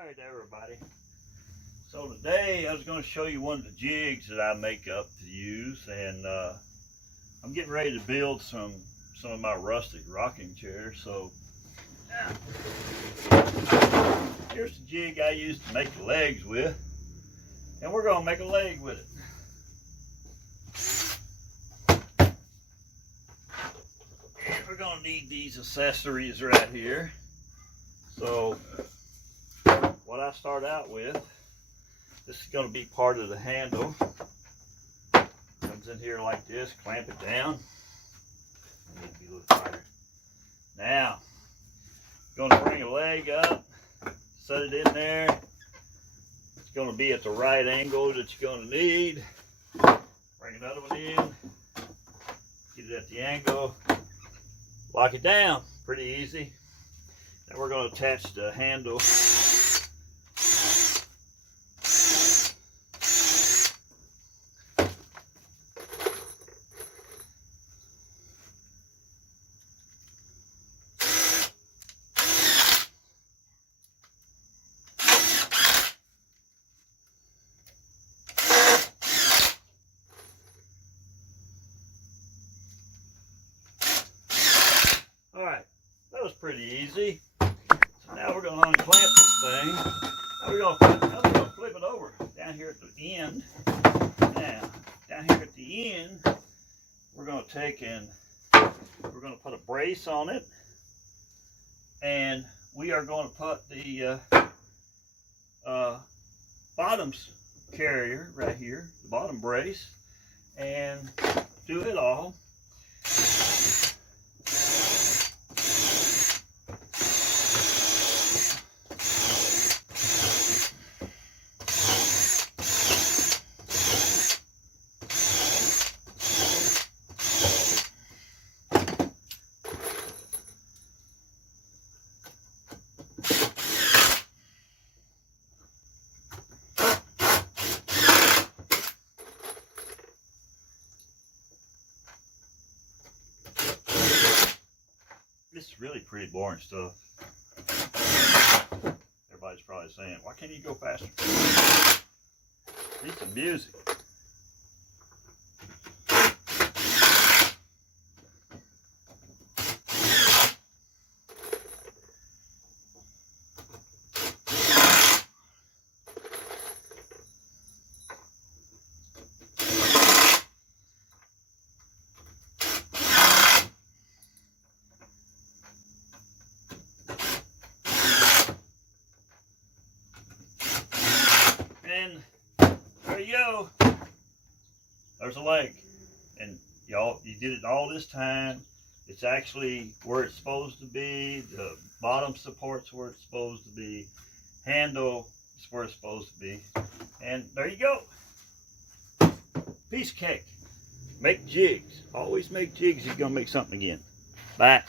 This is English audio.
Alright everybody, so today I was going to show you one of the jigs that I make up to use, and I'm getting ready to build some of my rustic rocking chairs. So here's the jig I use to make the legs with, and we're going to make a leg with it. And we're going to need these accessories right here. So what I start out with, this is going to be part of the handle. Comes in here like this, clamp it down. It needs to be a little tighter. Now, going to bring a leg up, set it in there. It's going to be at the right angle that you're going to need. Bring another one in, get it at the angle, lock it down. Pretty easy. Now we're going to attach the handle. Alright, that was pretty easy. So now we're going to unclamp this thing. Now we're going to flip it over down here at the end. Now, down here at the end, we're going to take and we're going to put a brace on it. And we are going to put the bottoms carrier right here, the bottom brace, and do it all. This is really pretty boring stuff. Everybody's probably saying, why can't you go faster? Need some music. And there you go. There's a leg. And y'all, you did it all this time. It's actually where it's supposed to be. The bottom support's where it's supposed to be. Handle is where it's supposed to be. And there you go. Piece of cake. Make jigs. Always make jigs if you're going to make something again. Bye.